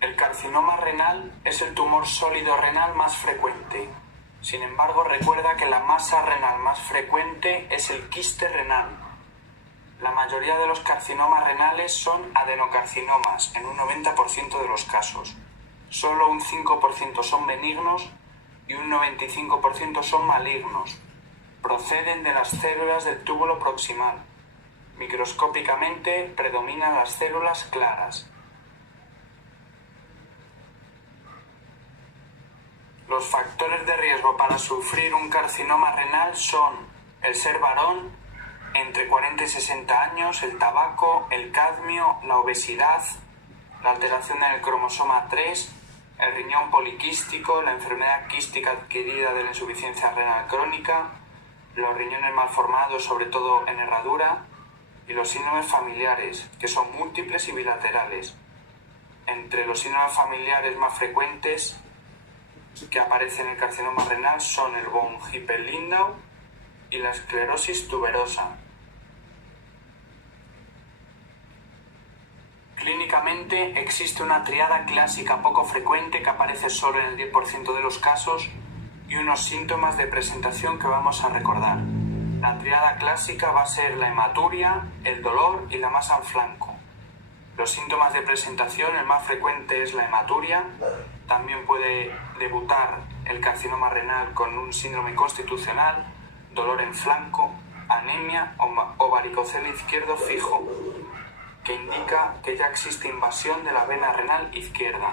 El carcinoma renal es el tumor sólido renal más frecuente. Sin embargo, recuerda que la masa renal más frecuente es el quiste renal. La mayoría de los carcinomas renales son adenocarcinomas, en un 90% de los casos. Solo un 5% son benignos y un 95% son malignos. Proceden de las células del túbulo proximal. Microscópicamente predominan las células claras. Los factores de riesgo para sufrir un carcinoma renal son el ser varón, entre 40 y 60 años, el tabaco, el cadmio, la obesidad, la alteración en el cromosoma 3, el riñón poliquístico, la enfermedad quística adquirida de la insuficiencia renal crónica, los riñones malformados, sobre todo en herradura, y los síndromes familiares, que son múltiples y bilaterales. Entre los síndromes familiares más frecuentes que aparecen en el carcinoma renal son el von Hippel-Lindau y la esclerosis tuberosa. Clínicamente existe una triada clásica poco frecuente que aparece solo en el 10% de los casos y unos síntomas de presentación que vamos a recordar. La triada clásica va a ser la hematuria, el dolor y la masa en flanco. Los síntomas de presentación, el más frecuente es la hematuria. También puede debutar el carcinoma renal con un síndrome constitucional, dolor en flanco, anemia o varicocele izquierdo fijo, que indica que ya existe invasión de la vena renal izquierda.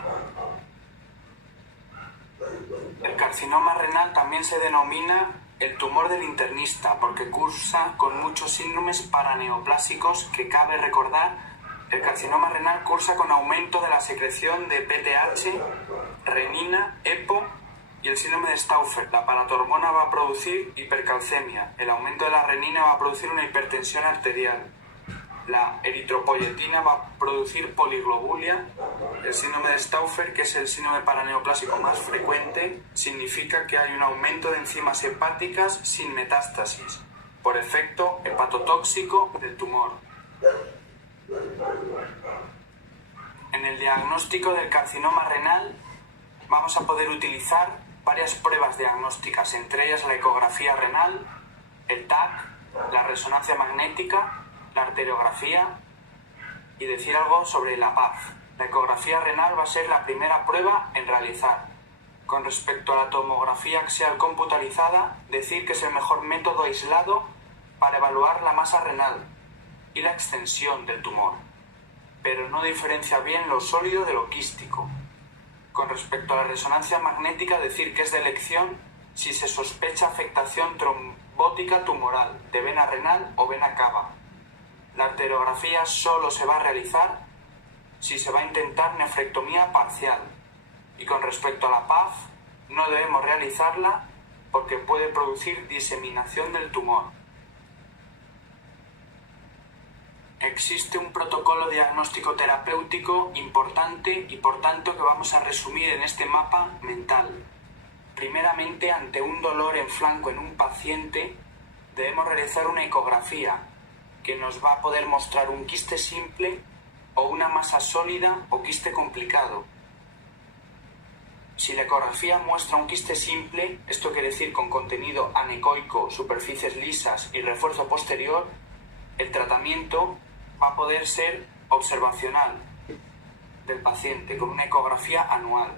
El carcinoma renal también se denomina el tumor del internista porque cursa con muchos síndromes paraneoplásicos que cabe recordar. El carcinoma renal cursa con aumento de la secreción de PTH, renina, EPO y el síndrome de Stauffer. La paratormona va a producir hipercalcemia. El aumento de la renina va a producir una hipertensión arterial. La eritropoyetina va a producir poliglobulia. El síndrome de Stauffer, que es el síndrome paraneoplásico más frecuente, significa que hay un aumento de enzimas hepáticas sin metástasis, por efecto hepatotóxico del tumor. En el diagnóstico del carcinoma renal vamos a poder utilizar varias pruebas diagnósticas, entre ellas la ecografía renal, el TAC, la resonancia magnética, la arteriografía y decir algo sobre la PAF. La ecografía renal va a ser la primera prueba en realizar. Con respecto a la tomografía axial computarizada, decir que es el mejor método aislado para evaluar la masa renal y la extensión del tumor, pero no diferencia bien lo sólido de lo quístico. Con respecto a la resonancia magnética, decir que es de elección si se sospecha afectación trombótica tumoral de vena renal o vena cava. La arteriografía solo se va a realizar si se va a intentar nefrectomía parcial. Y con respecto a la PAF, no debemos realizarla porque puede producir diseminación del tumor. Existe un protocolo diagnóstico terapéutico importante y por tanto que vamos a resumir en este mapa mental. Primeramente, ante un dolor en flanco en un paciente, debemos realizar una ecografía que nos va a poder mostrar un quiste simple o una masa sólida o quiste complicado. Si la ecografía muestra un quiste simple, esto quiere decir con contenido anecoico, superficies lisas y refuerzo posterior, el tratamiento va a poder ser observacional del paciente con una ecografía anual.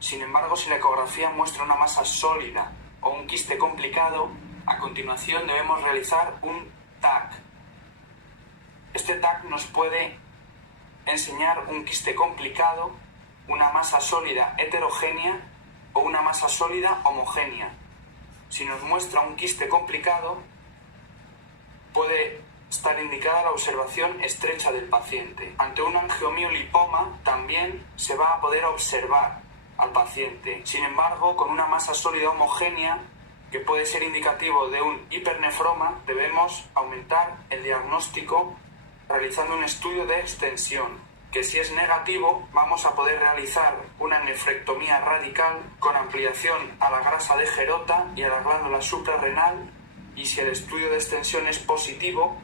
Sin embargo, si la ecografía muestra una masa sólida o un quiste complicado, a continuación debemos realizar un TAC. Este TAC nos puede enseñar un quiste complicado, una masa sólida heterogénea o una masa sólida homogénea. Si nos muestra un quiste complicado, puede estar indicada la observación estrecha del paciente. Ante un angiomiolipoma también se va a poder observar al paciente. Sin embargo, con una masa sólida homogénea, que puede ser indicativo de un hipernefroma, debemos aumentar el diagnóstico realizando un estudio de extensión, que si es negativo vamos a poder realizar una nefrectomía radical con ampliación a la grasa de Gerota y a la glándula suprarrenal, y si el estudio de extensión es positivo,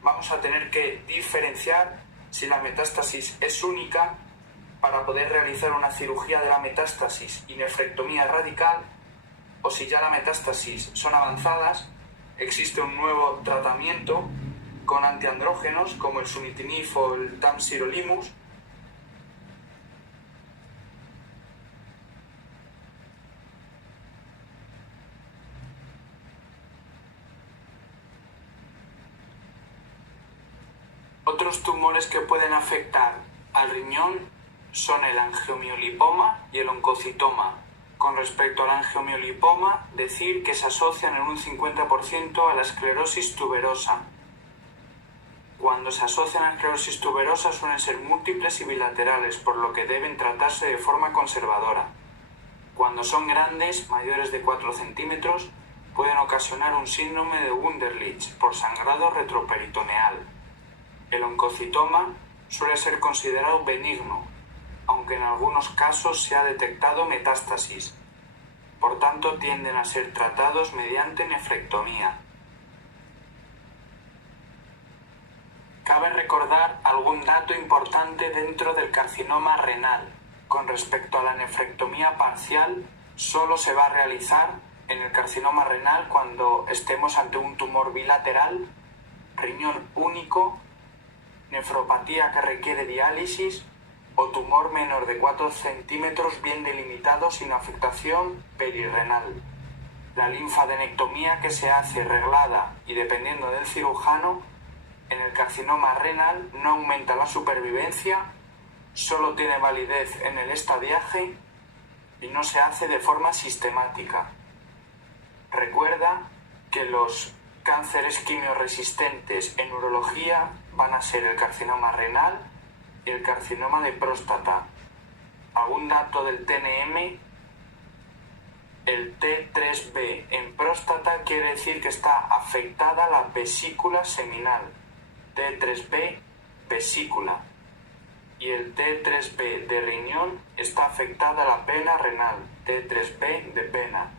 vamos a tener que diferenciar si la metástasis es única para poder realizar una cirugía de la metástasis y nefrectomía radical, o si ya la metástasis son avanzadas, existe un nuevo tratamiento con antiandrógenos como el sunitinib o el tamsirolimus. Otros tumores que pueden afectar al riñón son el angiomiolipoma y el oncocitoma. Con respecto al angiomiolipoma, decir que se asocian en un 50% a la esclerosis tuberosa. Cuando se asocian a esclerosis tuberosa suelen ser múltiples y bilaterales, por lo que deben tratarse de forma conservadora. Cuando son grandes, mayores de 4 centímetros, pueden ocasionar un síndrome de Wunderlich por sangrado retroperitoneal. El oncocitoma suele ser considerado benigno, aunque en algunos casos se ha detectado metástasis. Por tanto, tienden a ser tratados mediante nefrectomía. Cabe recordar algún dato importante dentro del carcinoma renal. Con respecto a la nefrectomía parcial, solo se va a realizar en el carcinoma renal cuando estemos ante un tumor bilateral, riñón único, nefropatía que requiere diálisis o tumor menor de 4 centímetros bien delimitado sin afectación perirrenal. La linfadenectomía que se hace reglada y dependiendo del cirujano en el carcinoma renal no aumenta la supervivencia, solo tiene validez en el estadiaje y no se hace de forma sistemática. Recuerda que los cánceres quimioresistentes en urología van a ser el carcinoma renal y el carcinoma de próstata. Algún dato del TNM, el T3B en próstata quiere decir que está afectada la vesícula seminal. T3B, vesícula. Y el T3B de riñón está afectada la vena renal. T3B de vena.